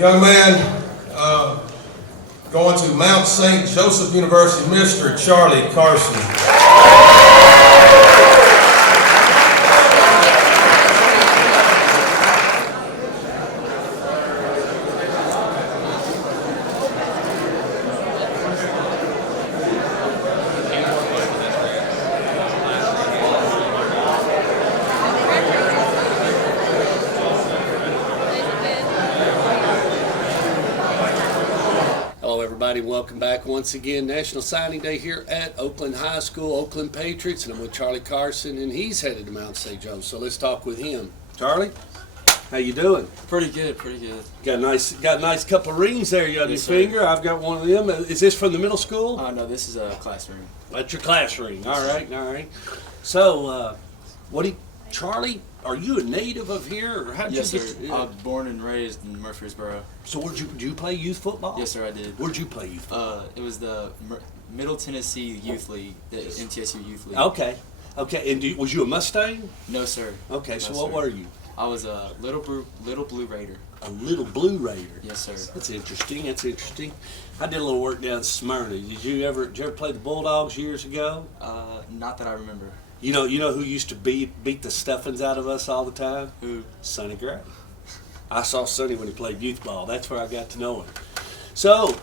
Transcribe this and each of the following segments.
Young man going to Mount St. Joseph University, Mr. Charlie Carson. Hello everybody, welcome back once again. National Signing Day here at Oakland High School, Oakland Patriots, and I'm with Charlie Carson, and he's headed to Mount St. Joe, so let's talk with him. Charlie, how you doing? Pretty good, pretty good. Got a nice couple of rings there you on Yes, your sir. finger. I've got one of them. Is this from the middle school? No, this is a classroom. That's your class ring. All right. So, Charlie, are you a native of here, or how'd Yes, you sir. get? I was born and raised in Murfreesboro. So, did you play youth football? Yes, sir, I did. Where'd you play youth football? It was the Middle Tennessee Youth League, the MTSU Youth League. Okay. And was you a Mustang? No, sir. Okay, so No, what sir. were you? I was a little blue Raider. A little blue Raider. Yes, sir. That's interesting. I did a little work down in Smyrna. Did you ever play the Bulldogs years ago? Not that I remember. You know who used to beat the stuffings out of us all the time? Who? Sonny Gray. I saw Sonny when he played youth ball. That's where I got to know him. So,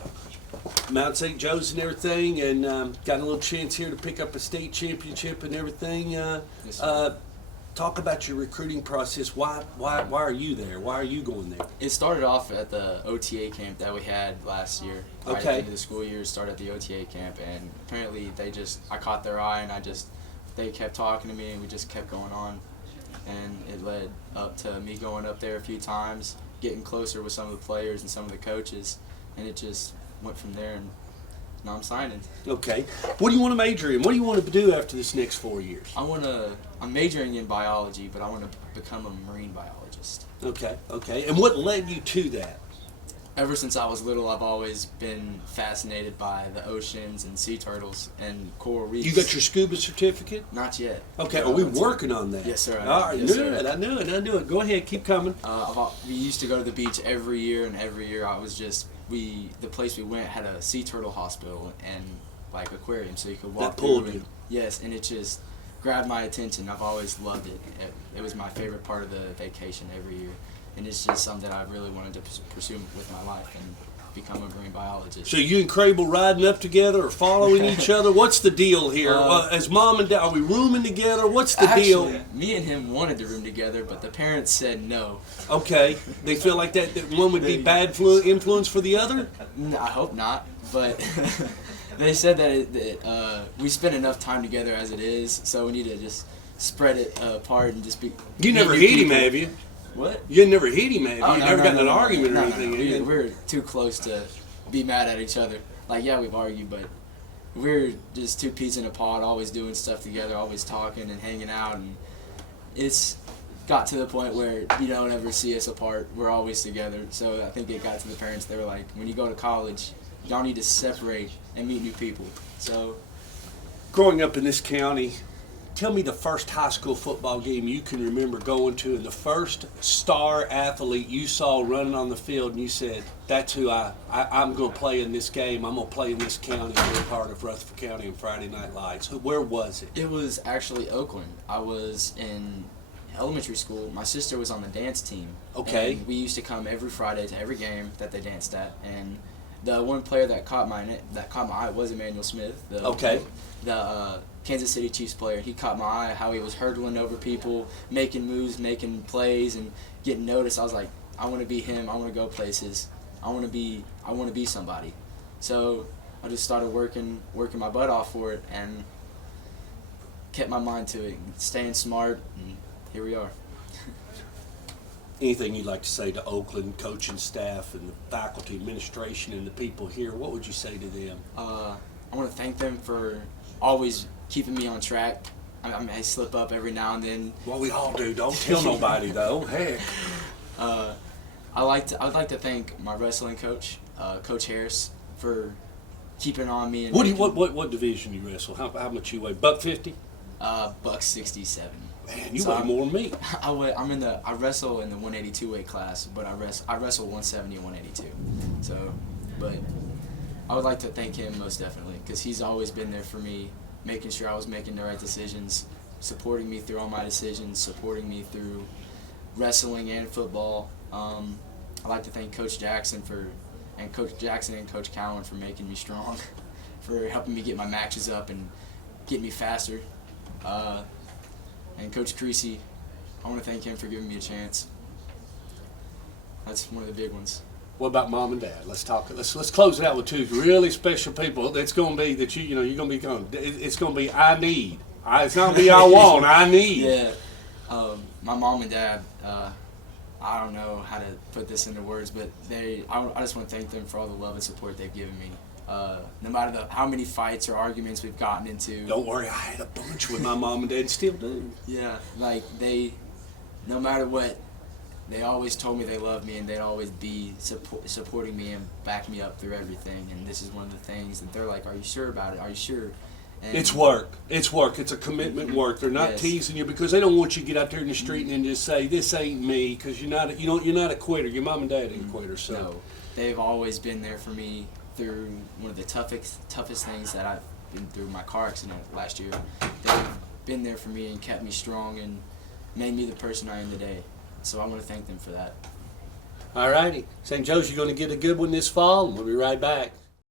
Mount St. Joe's and everything, and got a little chance here to pick up a state championship and everything. Yes, sir. Talk about your recruiting process. Why are you there? Why are you going there? It started off at the OTA camp that we had last year. Right at the Okay. end of the school year, started at the OTA camp, and apparently I caught their eye, and they kept talking to me, and we just kept going on, and it led up to me going up there a few times, getting closer with some of the players and some of the coaches, and it just went from there, and now I'm signing. Okay. What do you want to major in? What do you want to do after this next 4 years? I'm majoring in biology, but I want to become a marine biologist. Okay. And what led you to that? Ever since I was little, I've always been fascinated by the oceans and sea turtles and coral reefs. You got your scuba certificate? Not yet. Okay. Are we working on that? Yes, sir. All right. Yes, sir. I knew it. Go ahead. Keep coming. We used to go to the beach every year, and every year the place we went had a sea turtle hospital and like aquarium, so you could walk That pulled through. you. Yes, and it just grabbed my attention. I've always loved it. It was my favorite part of the vacation every year, and it's just something that I really wanted to pursue with my life and become a marine biologist. So you and Crable riding up together or following each other? What's the deal here? As mom and dad, are we rooming together? What's the deal? Me and him wanted to room together, but the parents said no. Okay. They feel like that one would be bad influence for the other? No, I hope not, but they said that we spend enough time together as it is, so we need to just spread it apart and just be. You never new hit him, people. have you? What? You never hit him, have you? Oh, You no, never no, gotten no, an no, argument no, or no, anything? no. We're too close to be mad at each other. Like, yeah, we've argued, but we're just two peas in a pod, always doing stuff together, always talking and hanging out, and it's got to the point where you don't ever see us apart. We're always together. So I think it got to the parents. They were like, when you go to college, y'all need to separate and meet new people. So Growing up in this county, tell me the first high school football game you can remember going to and the first star athlete you saw running on the field and you said, that's who I'm going to play in this game. I'm going to play in this county. We're part of Rutherford County and Friday Night Lights. Where was it? it was actually Oakland. I was in elementary school. My sister was on the dance team. Okay. And we used to come every Friday to every game that they danced at. And the one player that caught my eye was Emmanuel Smith. The Kansas City Chiefs player. He caught my eye, how he was hurdling over people, making moves, making plays, and getting noticed. I was like, I want to be him. I want to go places. I want to be somebody. So I just started working my butt off for it and kept my mind to it, staying smart, and here we are. Anything you'd like to say to Oakland coaching staff and the faculty, administration, and the people here? What would you say to them? I want to thank them for always keeping me on track. I may slip up every now and then. Well, we all do. Don't tell nobody, though. Heck. I'd like to thank my wrestling coach, Coach Harris, for keeping on me. And What division you wrestle? How much you weigh? $150? Buck 67. Man, you So weigh more than me. I wrestle in the 182 weight class, but I wrestle 170 and 182. So, but I would like to thank him most definitely because he's always been there for me, making sure I was making the right decisions, supporting me through all my decisions, supporting me through wrestling and football. I'd like to thank Coach Jackson and Coach Cowan for making me strong, for helping me get my matches up and get me faster. And Coach Creasy, I want to thank him for giving me a chance. That's one of the big ones. What about mom and dad? Let's talk. Let's close it out with two really special people. It's going to be that you're going to be going. It's going to be I need. It's not going to be I want. I need. Yeah. My mom and dad. I don't know how to put this into words, but I just want to thank them for all the love and support they've given me. No matter how many fights or arguments we've gotten into. Don't worry, I had a bunch with my mom and dad and still do. Yeah, like no matter what, they always told me they loved me and they'd always be supporting me and back me up through everything. And this is one of the things that they're like, "Are you sure about it? Are you sure?" And it's work. It's work. It's a commitment work. They're not teasing you because they don't want you to get out there in the street and then just say, "This ain't me," because you're not a quitter. Your mom and dad ain't quitters. So no, they've always been there for me through one of the toughest things that I've been through, my car accident last year. They've been there for me and kept me strong and made me the person I am today. So I want to thank them for that. All righty. St. Joe's, you're going to get a good one this fall, and we'll be right back.